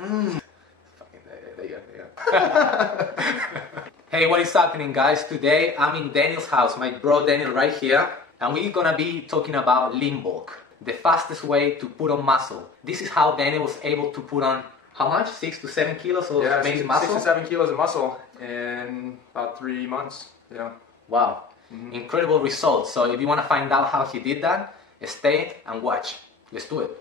There you go. Hey, what is happening, guys? Today I'm in Daniel's house, my bro Daniel right here, and we're gonna be talking about lean bulk, the fastest way to put on muscle. This is how Daniel was able to put on, how much? 6 to 7 kilos of main muscle? 6 to 7 kilos of muscle in about 3 months. Yeah. Wow. Incredible results. So if you want to find out how he did that, stay and watch. Let's do it.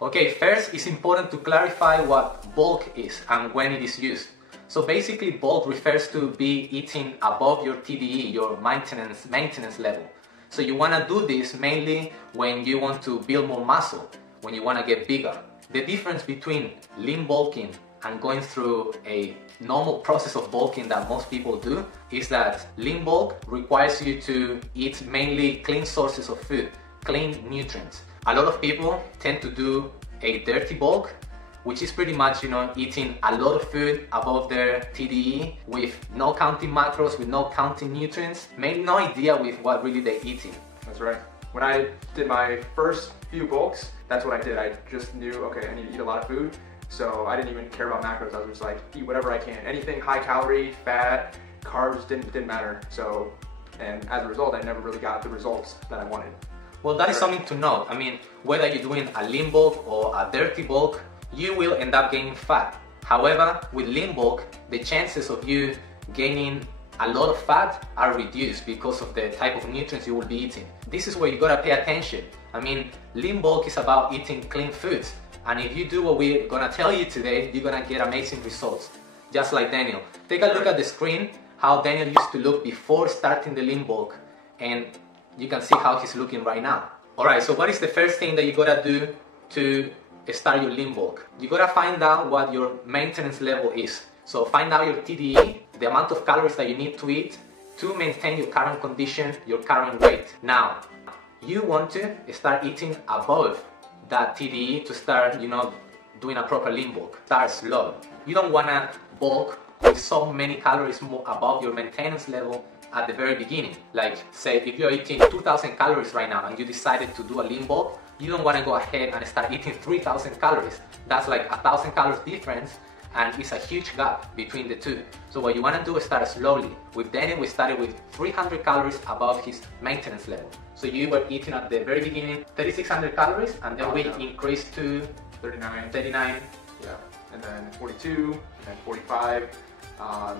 Okay, first it's important to clarify what bulk is and when it is used. So basically bulk refers to be eating above your TDE, your maintenance level. So you want to do this mainly when you want to build more muscle, when you want to get bigger. The difference between lean bulking and going through a normal process of bulking that most people do is that lean bulk requires you to eat mainly clean sources of food, clean nutrients. A lot of people tend to do a dirty bulk, which is pretty much, eating a lot of food above their TDE with no counting macros, with no counting nutrients, maybe no idea with what really they're eating. That's right. When I did my first few bulks, that's what I did. I just knew, okay, I need to eat a lot of food. So I didn't even care about macros. I was just like, eat whatever I can. Anything high calorie, fat, carbs didn't matter. So, and as a result, I never really got the results that I wanted. Well, that is something to know. I mean, whether you're doing a lean bulk or a dirty bulk, you will end up gaining fat. However, with lean bulk, the chances of you gaining a lot of fat are reduced because of the type of nutrients you will be eating. This is where you gotta pay attention. I mean, lean bulk is about eating clean foods. And if you do what we're gonna tell you today, you're gonna get amazing results. Just like Daniel. Take a look at the screen, how Daniel used to look before starting the lean bulk. And you can see how he's looking right now. Alright, so what is the first thing that you gotta do to start your lean bulk? You gotta find out what your maintenance level is. So find out your TDE, the amount of calories that you need to eat to maintain your current condition, your current weight. Now, you want to start eating above that TDE to start, doing a proper lean bulk. Start slow. You don't wanna bulk with so many calories more above your maintenance level at the very beginning. Like, say, if you're eating 2,000 calories right now and you decided to do a lean bulk, you don't want to go ahead and start eating 3,000 calories. That's like 1,000 calories difference, and it's a huge gap between the two. So what you want to do is start slowly. With Daniel, we started with 300 calories above his maintenance level. So you were eating at the very beginning 3,600 calories, and then we increased to 39. Yeah, and then 42, and then 45.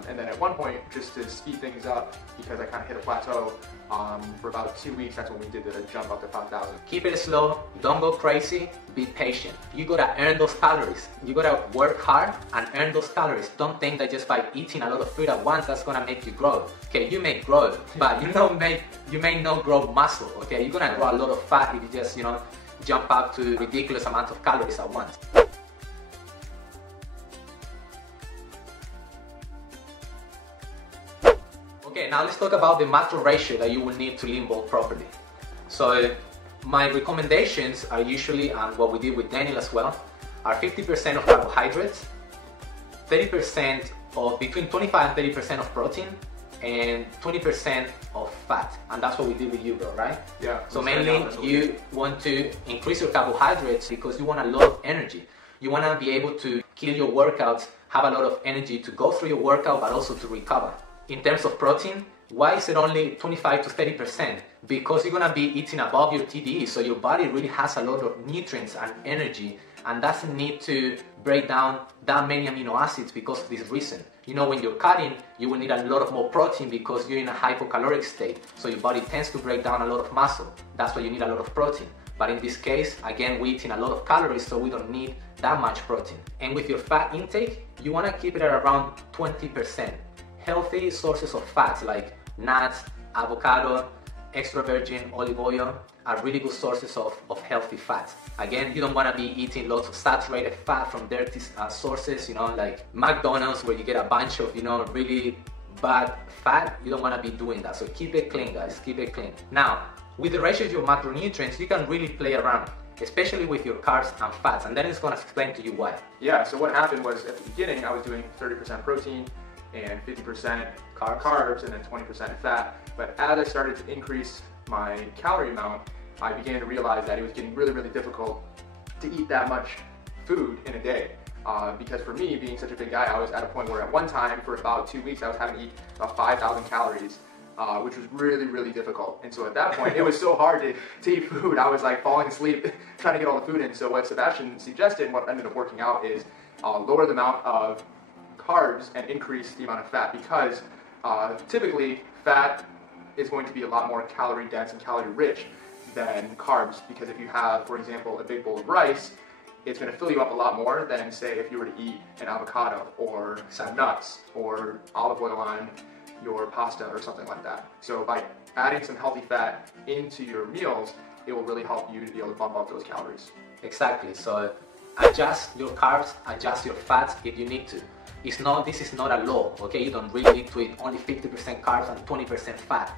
And then at one point, just to speed things up, because I kind of hit a plateau, for about 2 weeks, that's when we did the jump up to 5,000. Keep it slow, don't go crazy, be patient. You gotta earn those calories. You gotta work hard and earn those calories. Don't think that just by eating a lot of food at once, that's gonna make you grow. Okay, you may grow, but you may not grow muscle, okay? You're gonna grow a lot of fat if you just, jump up to ridiculous amount of calories at once. Okay, now let's talk about the macro ratio that you will need to lean bulk properly. So my recommendations are usually, and what we did with Daniel as well, are 50% of carbohydrates, 30% of, between 25 and 30% of protein, and 20% of fat. And that's what we did with you, bro, right? Yeah. So mainly you want to increase your carbohydrates because you want a lot of energy. You want to be able to kill your workouts, have a lot of energy to go through your workout, but also to recover. In terms of protein, why is it only 25 to 30%? Because you're gonna be eating above your TDE, so your body really has a lot of nutrients and energy and doesn't need to break down that many amino acids because of this reason. When you're cutting, you will need a lot of more protein because you're in a hypocaloric state, so your body tends to break down a lot of muscle. That's why you need a lot of protein. But in this case, again, we're eating a lot of calories, so we don't need that much protein. And with your fat intake, you wanna keep it at around 20%. Healthy sources of fats like nuts, avocado, extra virgin olive oil are really good sources of healthy fats. Again, you don't want to be eating lots of saturated fat from dirty sources, like McDonald's where you get a bunch of, really bad fat. You don't want to be doing that. So keep it clean, guys, keep it clean. Now, with the ratio of your macronutrients, you can really play around, especially with your carbs and fats, and then it's going to explain to you why. Yeah, so what happened was at the beginning, I was doing 30% protein and 50% carbs and then 20% fat. But as I started to increase my calorie amount, I began to realize that it was getting really, really difficult to eat that much food in a day. Because for me, being such a big guy, I was at a point where at one time, for about 2 weeks, I was having to eat about 5,000 calories, which was really, really difficult. And so at that point, it was so hard to eat food. I was like falling asleep trying to get all the food in. So what Sebastian suggested, and what ended up working out, is lower the amount of carbs and increase the amount of fat, because typically fat is going to be a lot more calorie dense and calorie rich than carbs, because if you have, for example, a big bowl of rice, it's going to fill you up a lot more than, say, if you were to eat an avocado or some nuts or olive oil on your pasta or something like that. So by adding some healthy fat into your meals, it will really help you to be able to bump up those calories. Exactly. So adjust your carbs, adjust your fats if you need to. This is not a law, okay? You don't really need to eat only 50% carbs and 20% fat.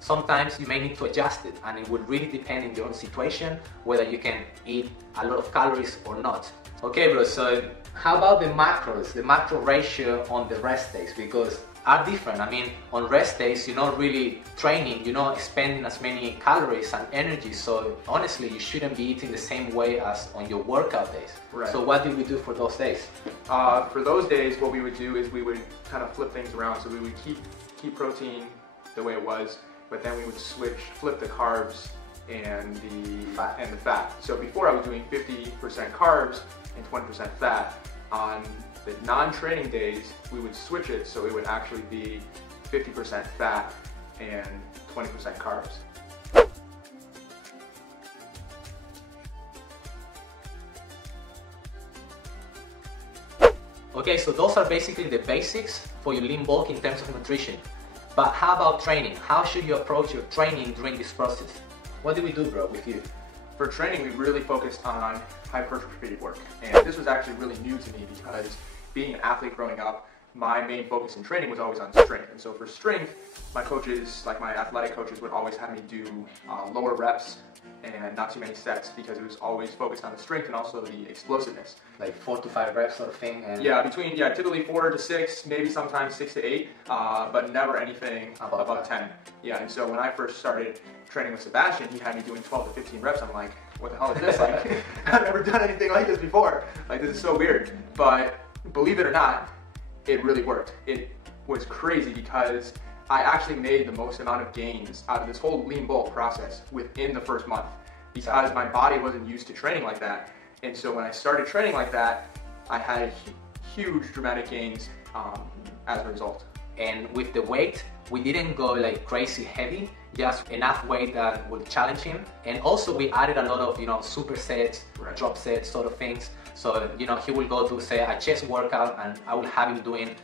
Sometimes you may need to adjust it, and it would really depend on your own situation whether you can eat a lot of calories or not. Okay, bro, so how about the macros, the macro ratio on the rest days? Because are different. I mean, on rest days, you're not really training, you're not expending as many calories and energy, so honestly, you shouldn't be eating the same way as on your workout days. Right. So what do we do for those days? For those days, what we would do is we would kind of flip things around. So we would keep protein the way it was, but then we would flip the carbs and the fat. So before I was doing 50% carbs and 20% fat. On the non-training days, we would switch it so it would actually be 50% fat and 20% carbs. Okay, so those are basically the basics for your lean bulk in terms of nutrition. But how about training? How should you approach your training during this process? What do we do, bro, with you? For training, we really focused on hypertrophy work. And this was actually really new to me because being an athlete growing up, my main focus in training was always on strength. And so for strength, my coaches, like my athletic coaches, would always have me do lower reps and not too many sets, because it was always focused on the strength and also the explosiveness. Like 4 to 5 reps sort of thing? And yeah, typically 4 to 6, maybe sometimes 6 to 8, but never anything above 10. Yeah, and so when I first started training with Sebastian, he had me doing 12 to 15 reps. I'm like, what the hell is this? Like, I've never done anything like this before. Like, this is so weird. But believe it or not, it really worked. It was crazy because I actually made the most amount of gains out of this whole lean bulk process within the first month, because my body wasn't used to training like that. And so when I started training like that, I had huge dramatic gains as a result. And with the weight, we didn't go like crazy heavy, just enough weight that would challenge him. And also we added a lot of, supersets, right, drop sets sort of things. So, he will go to, say, a chest workout, and I will have him doing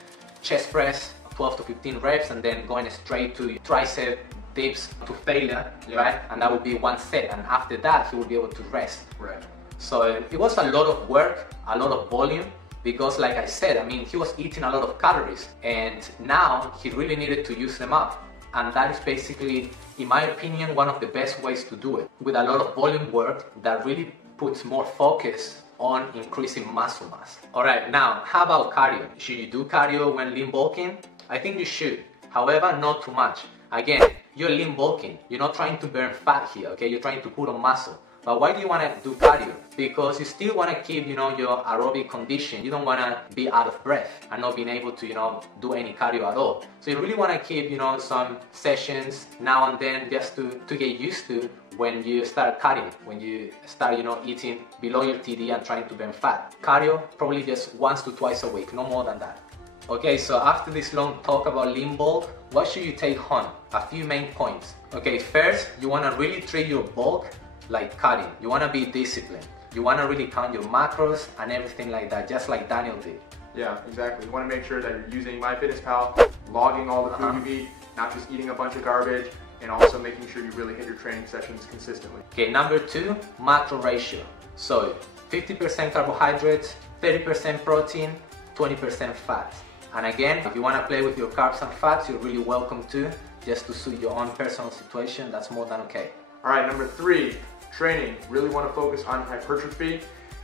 chest press, 12 to 15 reps, and then going straight to tricep dips to failure, right? And that would be one set, and after that, he will be able to rest. Right. So it was a lot of work, a lot of volume, because like I said, he was eating a lot of calories, and now he really needed to use them up. And that is basically, in my opinion, one of the best ways to do it, with a lot of volume work that really puts more focus on increasing muscle mass. Alright, now how about cardio? Should you do cardio when lean bulking? I think you should. However, not too much. Again, you're lean bulking. You're not trying to burn fat here, okay? You're trying to put on muscle. But why do you want to do cardio? Because you still want to keep, your aerobic condition. You don't want to be out of breath and not being able to, do any cardio at all. So you really want to keep, some sessions now and then just to get used to when you start cutting, when you start, eating below your TD and trying to burn fat. Cardio, probably just once to twice a week, no more than that. Okay, so after this long talk about lean bulk, what should you take home? A few main points. Okay, first, you want to really treat your bulk like cutting. You want to be disciplined. You want to really count your macros and everything like that, just like Daniel did. Yeah, exactly. You want to make sure that you're using MyFitnessPal, logging all the food you eat, not just eating a bunch of garbage, and also making sure you really hit your training sessions consistently. Okay, number 2, macro ratio. So 50% carbohydrates, 30% protein, 20% fat. And again, if you want to play with your carbs and fats, you're really welcome to, just to suit your own personal situation. That's more than okay. All right, number 3, training. Really want to focus on hypertrophy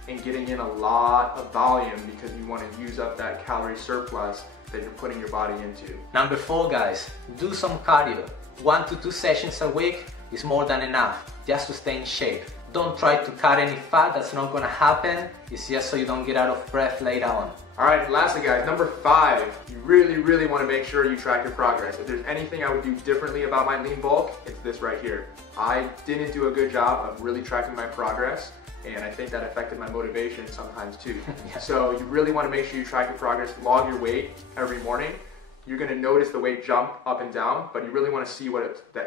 and getting in a lot of volume, because you want to use up that calorie surplus that you're putting your body into. Number 4, guys, do some cardio. 1 to 2 sessions a week is more than enough just to stay in shape. Don't try to cut any fat, that's not gonna happen. It's just so you don't get out of breath later on. Alright, lastly guys, number 5, you really want to make sure you track your progress. If there's anything I would do differently about my lean bulk, it's this right here. I didn't do a good job of really tracking my progress, and I think that affected my motivation sometimes too. Yeah. So you really want to make sure you track your progress, log your weight every morning. You're going to notice the weight jump up and down, but you really want to see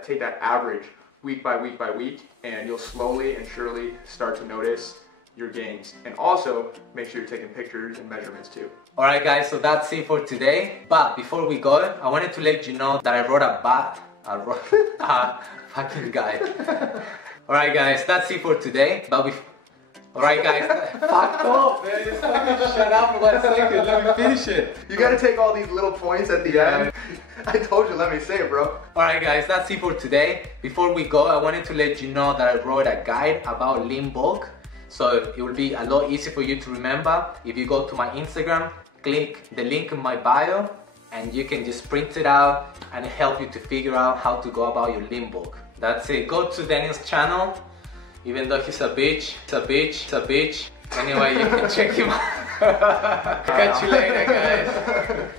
take that average week by week, and you'll slowly and surely start to notice your gains. And also, make sure you're taking pictures and measurements too. Alright guys, so that's it for today. But before we go, I wanted to let you know that I wrote a fucking guide. Alright guys, that's it for today. Alright guys, fuck off man, just fucking shut up for 1 second, let me finish it. You gotta take all these little points at the end. I told you, let me say it, bro. Alright guys, that's it for today. Before we go, I wanted to let you know that I wrote a guide about lean bulk. So it will be a lot easier for you to remember if you go to my Instagram, click the link in my bio, and you can just print it out and help you to figure out how to go about your lean bulk. That's it. Go to Daniel's channel. Even though he's a bitch. Anyway, you can check him out. Catch you later, guys.